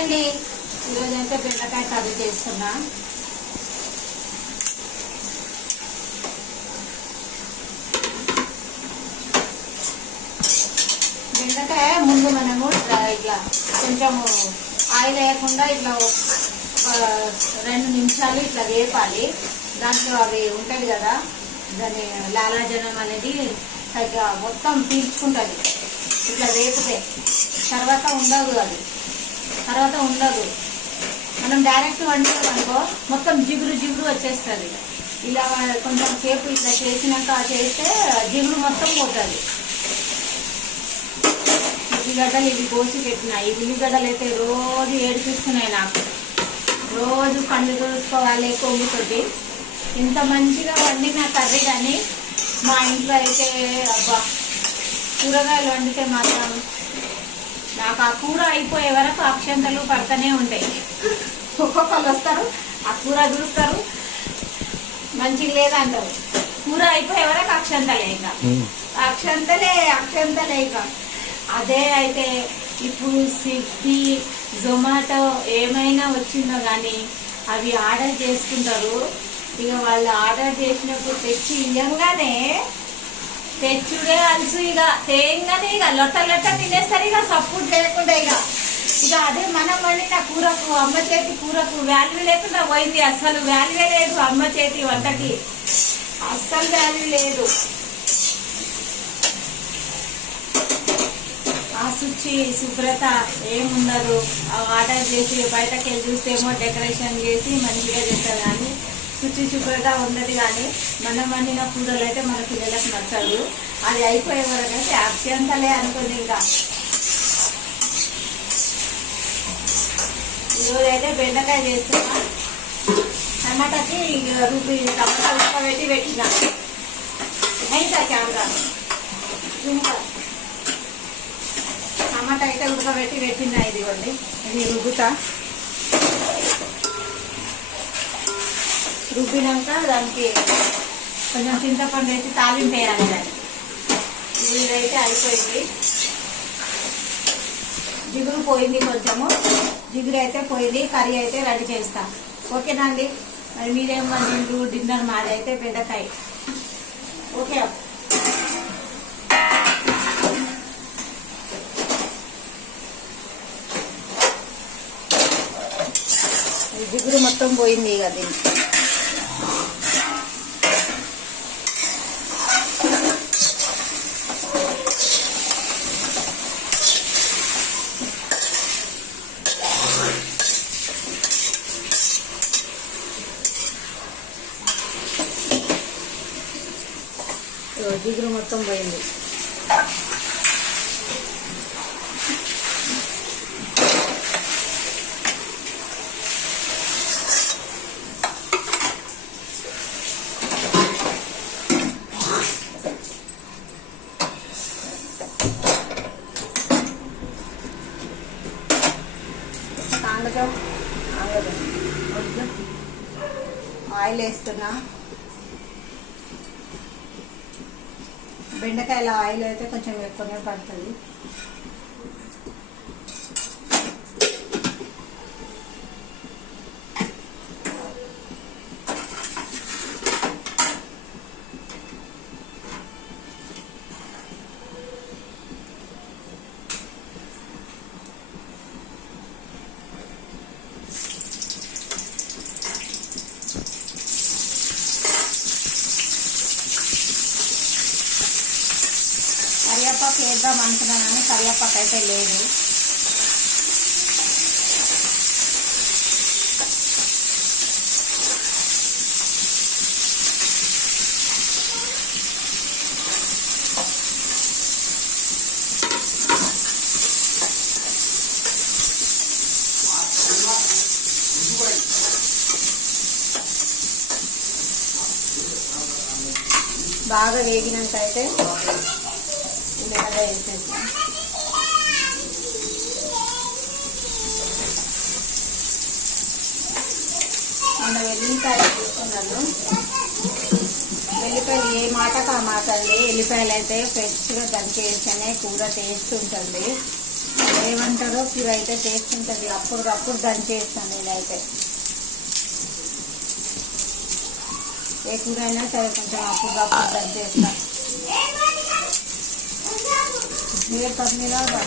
అండి. ఈరోజు అయితే బెండకాయ కర్రీ చేస్తున్నా. బెండకాయ ముందు మనము ఇట్లా ఇట్లా కొంచెము ఆయిల్ వేయకుండా ఇట్లా రెండు నిమిషాలు ఇట్లా వేపాలి. దాంట్లో అవి ఉంటాయి కదా దాని లాలాజనం అనేది సరిగ్గా మొత్తం పీల్చుకుంటుంది. ఇట్లా వేపితే తర్వాత ఉండదు అది. తర్వాత ఉండదు. మనం డైరెక్ట్ వండుతాం అనుకో మొత్తం జిగురు జిగురు వచ్చేస్తుంది. ఇలా కొంచెం సేపు ఇట్లా చేసినాక చేస్తే జిగురు మొత్తం పోతుంది. ఉల్లిగడ్డలు ఇవి కోసి పెట్టిన. ఈ ఉల్లిగడ్డలు అయితే రోజు ఏడిపిస్తున్నాయి నాకు. రోజు పండు చూసుకోవాలి కొమ్ముతోటి. ఇంత మంచిగా వండిన కర్రీ కానీ మా ఇంట్లో అయితే అబ్బా కూరగాయలు వండితే మాత్రం నాకు ఆ కూర అయిపోయే వరకు అక్షంతలు పడుతూనే ఉంటాయి. ఒక్కొక్కరు వస్తారు ఆ కూర చూస్తారు. మంచిగా లేదంటారు. కూర అయిపోయే వరకు అక్షంతలే ఇంకా. అక్షంతలే అక్షంతలే ఇక. అదే అయితే ఇప్పుడు స్విగ్గీ జొమాటో ఏమైనా వచ్చిందో కానీ అవి ఆర్డర్ చేసుకుంటారు. ఇక వాళ్ళు ఆర్డర్ చేసినప్పుడు తెచ్చి ఇయ్యంగానే తెచ్చుడే అలసు ఇక. తేంగానే ఇక. లొట్ట లొట్ట తినేస్తారు ఇక. సపోర్ట్ లేకుండా ఇక. ఇక అదే మనం వండిన కూరకు అమ్మ చేతి కూరకు వాల్యూ లేకుండా పోయింది. అస్సలు వాల్యూ లేదు అమ్మ చేతి వంటకి. అస్సలు వాల్యూ లేదు. ఆ శుభ్రత ఏముండదు. ఆర్డర్ చేసి బయటకు వెళ్ళి చూస్తేమో డెకరేషన్ చేసి మంచిగా చేస్తారు కానీ శుచి శుభ్రంగా ఉన్నది కానీ మనం వండిన కూరలు అయితే మన పిల్లలకు నచ్చదు. అది అయిపోయే వరకు అయితే అత్యంతలే అనుకుంది ఇంకా. ఈరోజైతే అయితే బెండకాయ చేస్తున్నా. టమాటాకి రూపీ టమాటా ఉడకబెట్టి పెట్టిన. అయితే కెమెరా టమాటా అయితే ఉడకబెట్టి పెట్టిన ఇదిగోండి. ఇది రుబ్బుతా. రుబ్బినాక దానికి కొంచెం చింతపండు వేసి తాలింపు వేయాలి దాన్ని. ఇదైతే అయిపోయింది. జిగురు పోయింది కొంచెము. జిగురు అయితే పోయింది. కర్రీ అయితే రెడీ చేస్తా. ఓకేనా అండి? మరి మీరేం వండిండ్రు? డిన్నర్ మాది అయితే బెండకాయ. ఓకే జిగురు మొత్తం పోయింది ఇక దీనికి. జిగురు మొత్తం పోయింది. ఆయిల్ వేస్తున్నా బెండకాయల ఆయిల్ అయితే కొంచెం ఎక్కువనే పడుతుంది. కరివేపాకు వేద్దాం కానీ కరివేపాకు అయితే లేదు. బాగా వేగినాక అయితే ఉల్లిగడ్డ వేసేసి మన వెల్లిపాయలు తీసుకున్నాను వెల్లిపాయలు ఏ మాటకు ఆ మాట అండి ఎల్లిపాయలు అయితే ఫ్రెష్గా దంచి వేస్తేనే కూర టేస్ట్ ఉంటుంది ఏమంటారో కూర అయితే టేస్ట్ ఉంటుంది అప్పటికప్పుడు దంచేస్తాను నేనైతే ఏ కూర అయినా సరే కొంచెం Ini tas nila ba?